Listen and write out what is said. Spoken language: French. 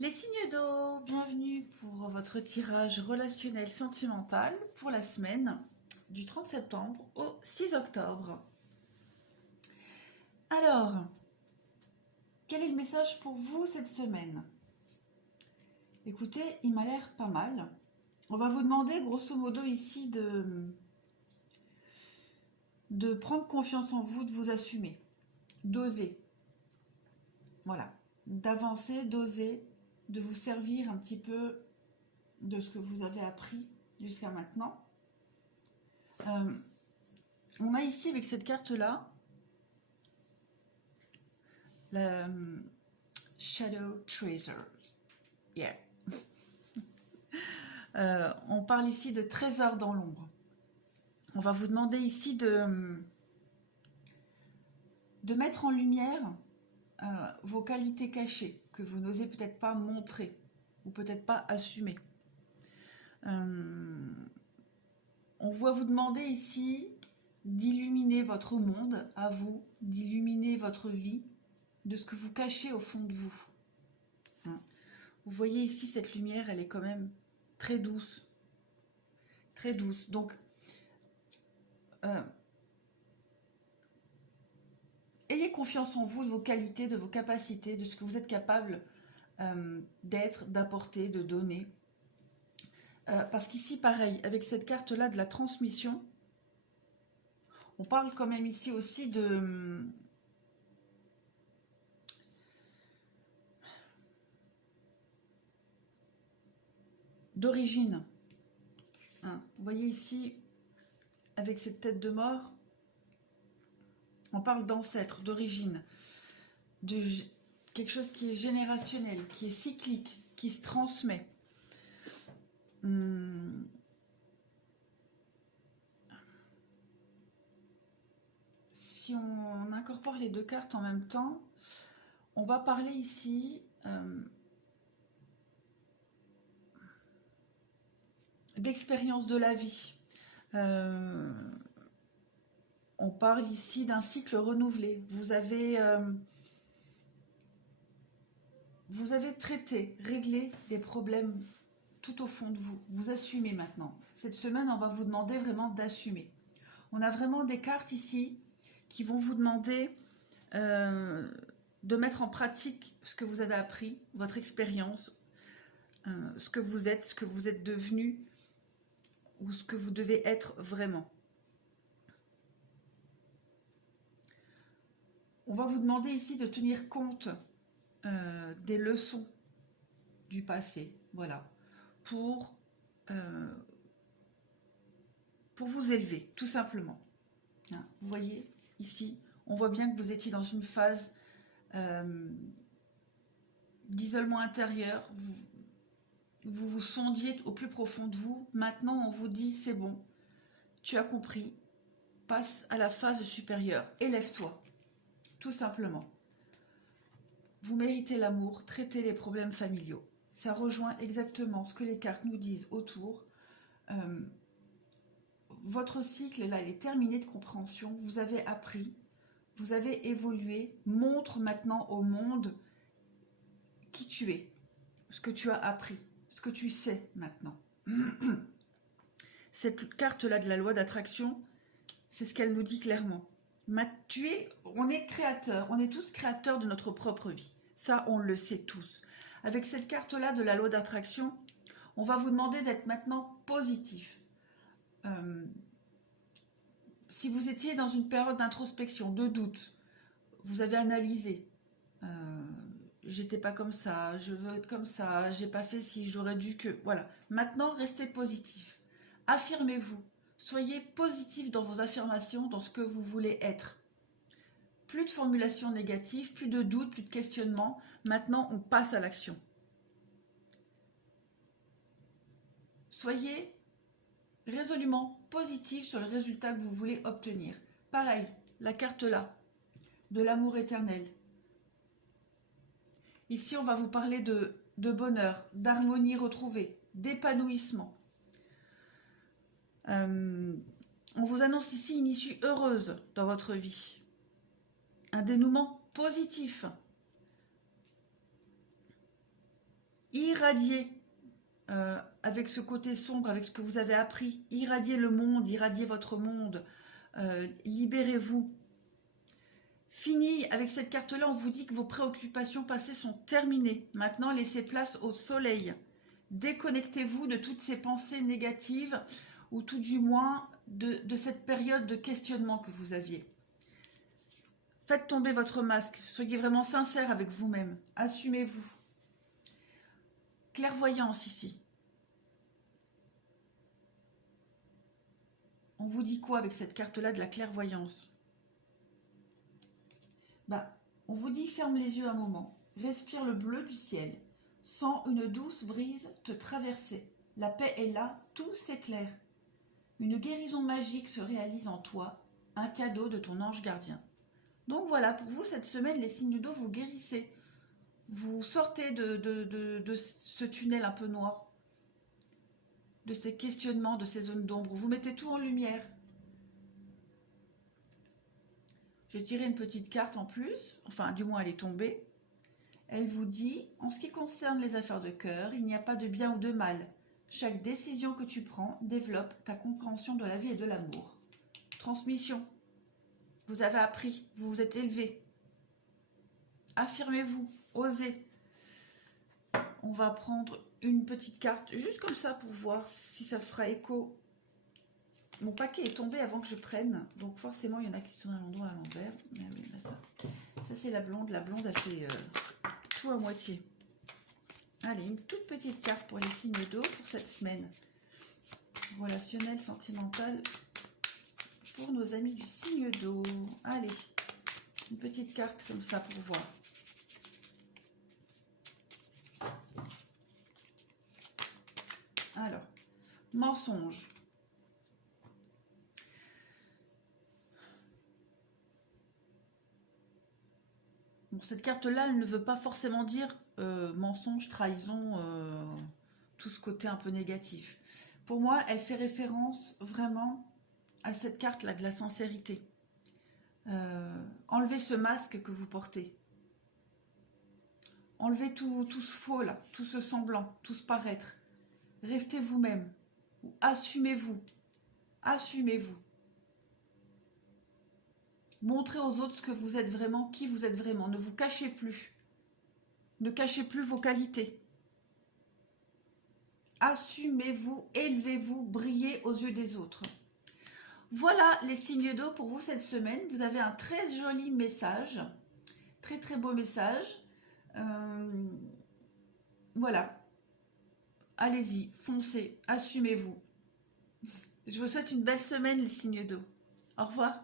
Les signes d'eau, bienvenue pour votre tirage relationnel sentimental pour la semaine du 30 septembre au 6 octobre. Alors, quel est le message pour vous cette semaine? Écoutez, il m'a l'air pas mal. On va vous demander grosso modo ici de prendre confiance en vous, de vous assumer, d'oser. Voilà, d'avancer, d'oser, de vous servir un petit peu de ce que vous avez appris jusqu'à maintenant. On a ici avec cette carte-là la Shadow Treasure. Yeah. On parle ici de trésors dans l'ombre. On va vous demander ici de mettre en lumière vos qualités cachées que vous n'osez peut-être pas montrer ou peut-être pas assumer. On va vous demander ici d'illuminer votre monde à vous, d'illuminer votre vie, de ce que vous cachez au fond de vous. Vous voyez ici cette lumière, elle est quand même très douce. Très douce. Donc, ayez confiance en vous, de vos qualités, de vos capacités, de ce que vous êtes capable d'être, d'apporter, de donner. Parce qu'ici, pareil, avec cette carte-là de la transmission, on parle quand même ici aussi d'origine. Hein, vous voyez ici, avec cette tête de mort, on parle d'ancêtre, d'origine, de quelque chose qui est générationnel, qui est cyclique, qui se transmet. Si on incorpore les deux cartes en même temps, on va parler ici d'expérience de la vie. On parle ici d'un cycle renouvelé. Vous avez traité, réglé des problèmes tout au fond de vous. Vous assumez maintenant. Cette semaine, on va vous demander vraiment d'assumer. On a vraiment des cartes ici qui vont vous demander de mettre en pratique ce que vous avez appris, votre expérience, ce que vous êtes devenu ou ce que vous devez être vraiment. On va vous demander ici de tenir compte des leçons du passé, voilà, pour vous élever, tout simplement. Hein, vous voyez, ici, on voit bien que vous étiez dans une phase d'isolement intérieur, vous vous sondiez au plus profond de vous. Maintenant, on vous dit, c'est bon, tu as compris, passe à la phase supérieure, élève-toi, tout simplement. Vous méritez l'amour, traitez les problèmes familiaux. Ça rejoint exactement ce que les cartes nous disent autour. Votre cycle, là, il est terminé de compréhension. Vous avez appris, vous avez évolué. Montre maintenant au monde qui tu es, ce que tu as appris, ce que tu sais maintenant. Cette carte-là de la loi d'attraction, c'est ce qu'elle nous dit clairement. On est créateur, on est tous créateurs de notre propre vie. Ça, on le sait tous. Avec cette carte-là de la loi d'attraction, on va vous demander d'être maintenant positif. Si vous étiez dans une période d'introspection, de doute, vous avez analysé. J'étais pas comme ça, je veux être comme ça, j'ai pas fait ci, j'aurais dû que... Voilà. Maintenant, restez positif. Affirmez-vous. Soyez positif dans vos affirmations, dans ce que vous voulez être. Plus de formulations négatives, plus de doutes, plus de questionnements. Maintenant, on passe à l'action. Soyez résolument positif sur le résultat que vous voulez obtenir. Pareil, la carte là, de l'amour éternel. Ici, on va vous parler de bonheur, d'harmonie retrouvée, d'épanouissement. On vous annonce ici une issue heureuse dans votre vie. Un dénouement positif. irradiez avec ce côté sombre, avec ce que vous avez appris. Irradiez le monde, irradiez votre monde. Libérez-vous. Fini avec cette carte-là, on vous dit que vos préoccupations passées sont terminées. Maintenant, laissez place au soleil. Déconnectez-vous de toutes ces pensées négatives, ou tout du moins de cette période de questionnement que vous aviez. Faites tomber votre masque, soyez vraiment sincère avec vous-même, assumez-vous. Clairvoyance ici. On vous dit quoi avec cette carte-là de la clairvoyance? On vous dit ferme les yeux un moment, respire le bleu du ciel, sens une douce brise te traverser. La paix est là, tout s'éclaire. Une guérison magique se réalise en toi, un cadeau de ton ange gardien. Donc voilà, pour vous, cette semaine, les signes d'eau, vous guérissez. Vous sortez de ce tunnel un peu noir, de ces questionnements, de ces zones d'ombre. Vous mettez tout en lumière. J'ai tiré une petite carte en plus, enfin du moins elle est tombée. Elle vous dit, en ce qui concerne les affaires de cœur, il n'y a pas de bien ou de mal. Chaque décision que tu prends développe ta compréhension de la vie et de l'amour. Transmission. Vous avez appris, vous vous êtes élevé. Affirmez-vous, osez. On va prendre une petite carte, juste comme ça, pour voir si ça fera écho. Mon paquet est tombé avant que je prenne, donc forcément il y en a qui sont à l'endroit à l'envers. Mais oui, là, ça c'est la blonde. La blonde, elle fait tout à moitié. Allez, une toute petite carte pour les signes d'eau pour cette semaine. Relationnel, sentimental, pour nos amis du signe d'eau. Allez, une petite carte comme ça pour voir. Alors, mensonge. Bon, cette carte-là, elle ne veut pas forcément dire mensonge, trahison, tout ce côté un peu négatif. Pour moi, elle fait référence vraiment à cette carte-là de la sincérité. Enlevez ce masque que vous portez. Enlevez tout ce faux là, tout ce semblant, tout ce paraître. Restez vous-même. Assumez-vous. Assumez-vous. Montrez aux autres ce que vous êtes vraiment, qui vous êtes vraiment. Ne vous cachez plus. Ne cachez plus vos qualités. Assumez-vous, élevez-vous, brillez aux yeux des autres. Voilà les signes d'eau pour vous cette semaine. Vous avez un très joli message. Très très beau message. Voilà. Allez-y, foncez, assumez-vous. Je vous souhaite une belle semaine les signes d'eau. Au revoir.